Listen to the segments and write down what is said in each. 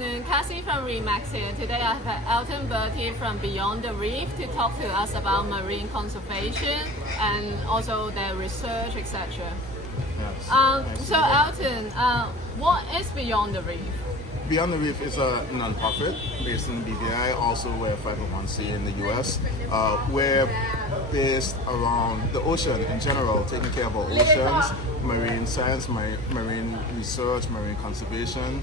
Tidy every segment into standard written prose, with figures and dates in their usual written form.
afternoon, Cassie from Remax here. Today I have Elton Bertie from Beyond the Reef to talk to us about marine conservation and also their research, etc. Yes. So Elton, what is Beyond the Reef? Beyond the Reef is a non-profit based in BVI, also we're 501c in the US. We're based around the ocean in general, taking care of our oceans, marine science, marine research, marine conservation.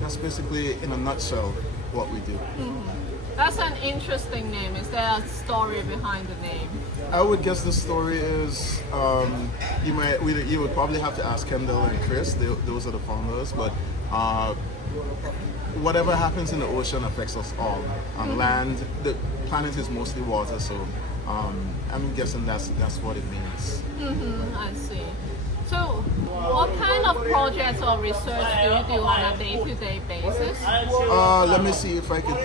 That's basically, in a nutshell, what we do. Mm-hmm. That's an interesting name. Is there a story behind the name? I would guess the story is, you would probably have to ask Kendall and Chris, those are the founders, but whatever happens in the ocean affects us all. On land, the planet is mostly water, so I'm guessing that's what it means. I see. So, what kind of projects or research do you do on a day-to-day basis? Let me see if I can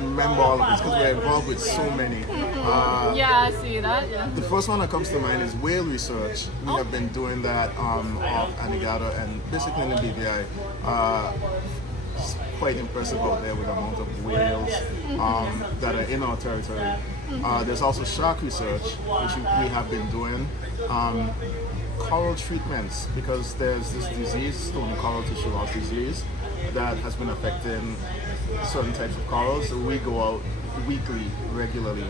remember all of this because we're involved with so many. Yeah, I see that. Yeah. The first one that comes to mind is whale research. We have been doing that off Anegada and basically in the BVI. It's quite impressive out there with the amount of whales that are in our territory. There's also shark research, which we have been doing. Coral treatments, because there's this disease, stony coral tissue loss disease, that has been affecting certain types of corals. So we go out weekly, regularly,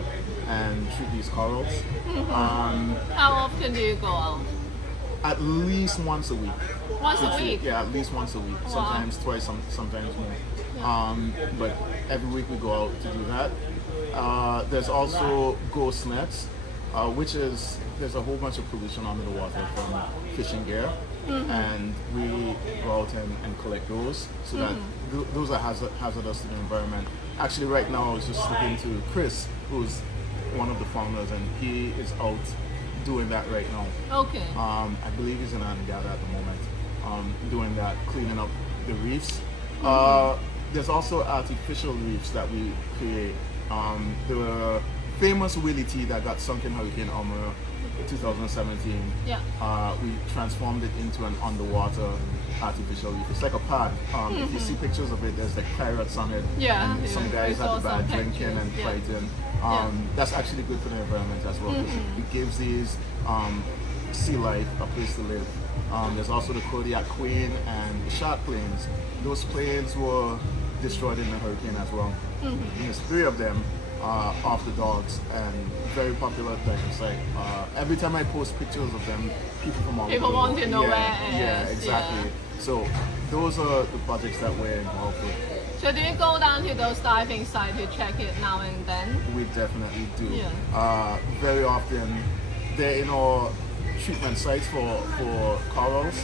and treat these corals. How often do you go out? At least once a week. Once a week? Yeah, at least once a week. Sometimes twice, sometimes more. Yeah. But every week we go out to do that. There's also ghost nets, which is, there's a whole bunch of pollution under the water from fishing gear, and we go out and collect those, so that those are hazardous to the environment. Actually, right now I was just speaking to Chris, who's one of the founders, and he is out doing that right now. Okay. I believe he's in Anegada at the moment, doing that, cleaning up the reefs. There's also artificial reefs that we create. The famous Willie T that got sunk in Hurricane Irma 2017. Yeah. We transformed it into an underwater artificial reef. It's like a pad. If you see pictures of it, there's like pirates on it. Yeah. And some guys at the back drinking and fighting. That's actually good for the environment as well, because it gives these sea life a place to live. There's also the Kodiak Queen and the Shark planes. Those planes were destroyed in the hurricane as well. And there's 3 of them off the dogs, and very popular diving site. Every time I post pictures of them, people from all over People want to know where it is. Yeah, exactly. So those are the projects that we're involved with. So do you go down to those diving sites to check it now and then? We definitely do. Yeah. Very often, they're in our treatment sites for corals,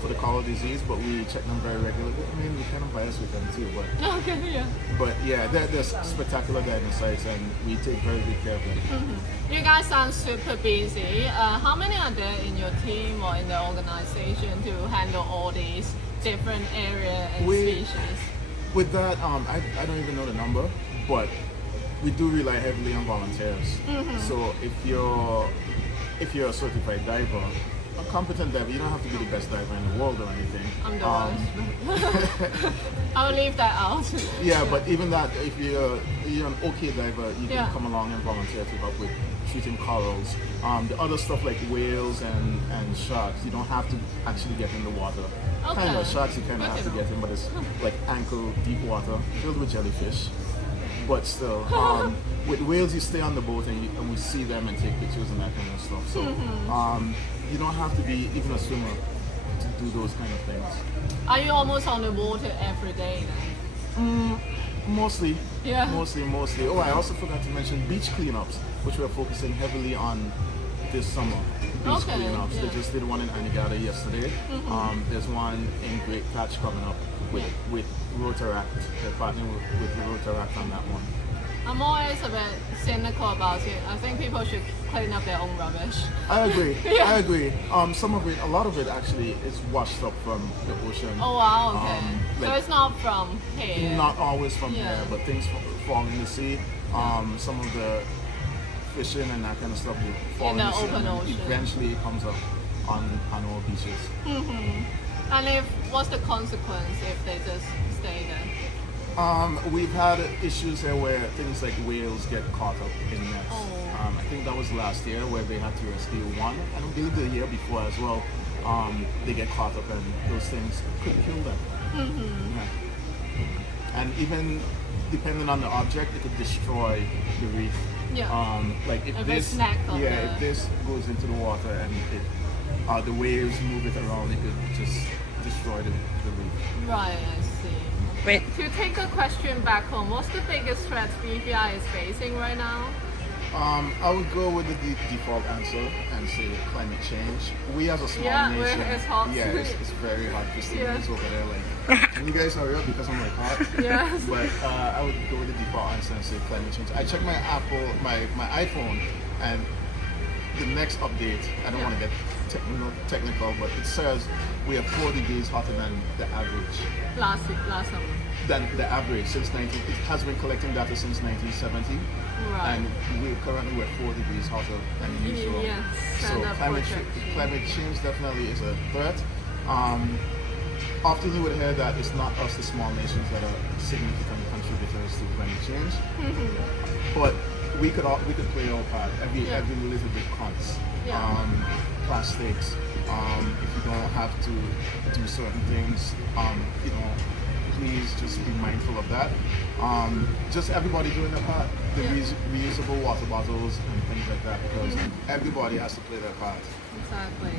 for the coral disease, but we check them very regularly. I mean, we kind of bias with them too, but Okay, yeah. But yeah, they're spectacular diving sites, and we take very good care of them. You guys sound super busy. How many are there in your team or in the organization to handle all these different areas and species? With that, I don't even know the number, but we do rely heavily on volunteers. So if you're a certified diver, a competent diver, you don't have to be the best diver in the world or anything. I'm the worst. I'll leave that out. Yeah, but even that, if you're an okay diver, you can come along and volunteer to help with treating corals. The other stuff like whales and sharks, you don't have to actually get in the water. Okay. Kind of sharks you kind of have to get in, but it's like ankle deep water filled with jellyfish. But still, with whales you stay on the boat and we see them and take pictures and that kind of stuff. So you don't have to be even a swimmer to do those kind of things. Are you almost on the water every day then? Mostly. Yeah. Mostly. Oh, I also forgot to mention beach cleanups, which we're focusing heavily on this summer. Beach cleanups. Yeah. They just did one in Anegada yesterday. There's one in Great Thatch coming up with Rotaract. They're partnering with Rotaract on that one. I'm always a bit cynical about it. I think people should clean up their own rubbish. I agree. I agree. A lot of it actually is washed up from the ocean. Oh wow, okay. So it's not from here? Not always from here, but things fall in the sea. Some of the fishing and that kind of stuff will fall in the sea, open ocean. Eventually it comes up on our beaches. And what's the consequence if they just stay We've had issues here where things like whales get caught up in nets. Oh. I think that was last year where they had to rescue one. I don't believe the year before as well. They get caught up and those things could kill them. Yeah. And even depending on the object, it could destroy the reef. Yeah. Like if If this goes into the water and the waves move it around, it could just destroy the reef. Right, I see. Wait, To take the question back home, what's the biggest threat BVI is facing right now? I would go with the default answer and say climate change. We as a small nation, it's hot. it's very hot. Christina's over there like, can you guys hurry up because I'm like hot? Yes. But I would go with the default answer and say climate change. I checked my my iPhone, and the next update, I don't want to get technical, but it says we are 4 degrees hotter than the average. Last summer. Than the average since it has been collecting data since 1970. Right. And we're 4 degrees hotter than usual. Yes, So and climate change definitely is a threat. Often you would hear that it's not us, the small nations, that are significant contributors to climate change. But we could play our part. Every little bit counts. Yeah. Plastics. If you don't have to do certain things, please just be mindful of that. Just everybody doing their part. The reusable water bottles and things like that, because everybody has to play their part. Exactly.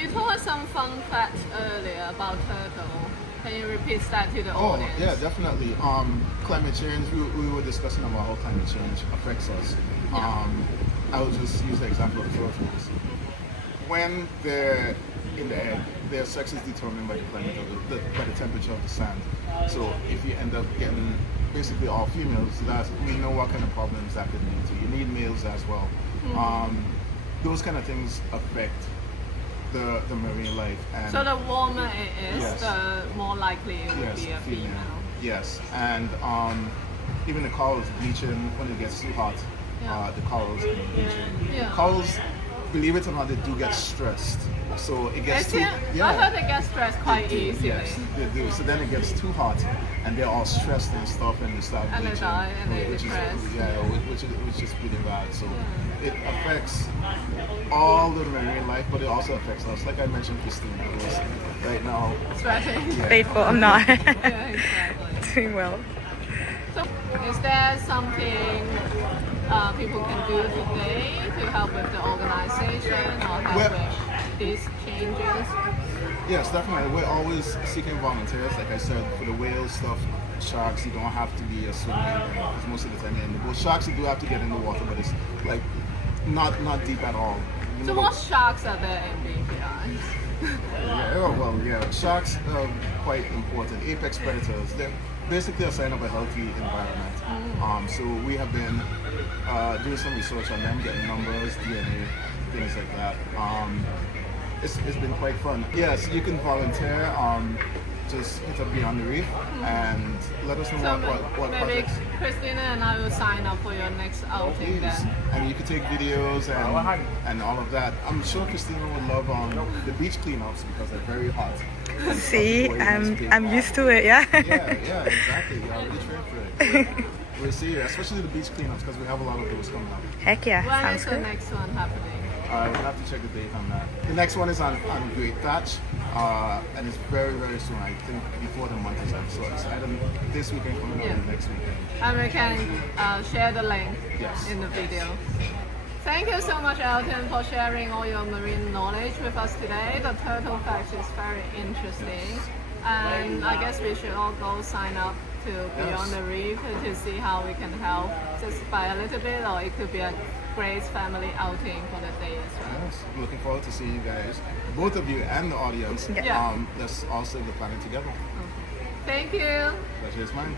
You told us some fun facts earlier about turtle. Can you repeat that to the audience? Yeah, definitely. Climate change, we were discussing about how climate change affects us. I will just use the example of turtles. When they're in the egg, their sex is determined by the climate by the temperature of the sand. So if you end up getting basically all females, we know what kind of problems that could lead to. You need males as well. Those kind of things affect the marine life. And So the warmer it is, the more likely it will be a female. Yes, and even the corals bleaching when it gets too hot. The corals can bleaching. Corals, believe it or not, they do get stressed. So it gets too. I heard they get stressed quite easily. Yes, they do. So then it gets too hot, and they're all stressed and stuff, and they start bleaching. And they die, and they're depressed. Which is pretty bad. So it affects all the marine life, but it also affects us. Like I mentioned, Christina, right now. Sweating. faithful, I'm not. Yeah, exactly. Doing well. So, is there something people can do today to help with the organization or help with these changes? Yes, definitely. We're always seeking volunteers. Like I said, for the whale stuff, sharks, you don't have to be a swimmer because most of the time you're in the boat. Sharks, you do have to get in the water, but it's like not deep at all. So what sharks are there in BVI? Sharks are quite important. Apex predators. They're basically a sign of a healthy environment. So we have been doing some research on them, getting numbers, DNA, things like that. It's been quite fun. Yes, you can volunteer. Just hit up Beyond the Reef and let us know what maybe projects. Christina and I will sign up for your next outing then. And you can take videos and all of that. I'm sure Christina would love the beach cleanups because they're very hot. See, I'm used to it, yeah. Yeah, exactly. You're already trained for it. We'll see you, especially the beach cleanups because we have a lot of those coming up. Heck yeah, When sounds is the good. next one happening? We'll have to check the date on that. The next one is on Great Thatch, and it's very, very soon. I think before the month is up. So it's either this weekend coming up or next weekend. And we can share the link in the video. Thank you so much, Elton, for sharing all your marine knowledge with us today. The turtle fact is very interesting. And I guess we should all go sign up to Beyond the Reef to see how we can help just by a little bit, or it could be a great family outing for the day as well. Yes, looking forward to seeing you guys, both of you and the audience. Let's all save the planet together. Thank you. Pleasure is mine.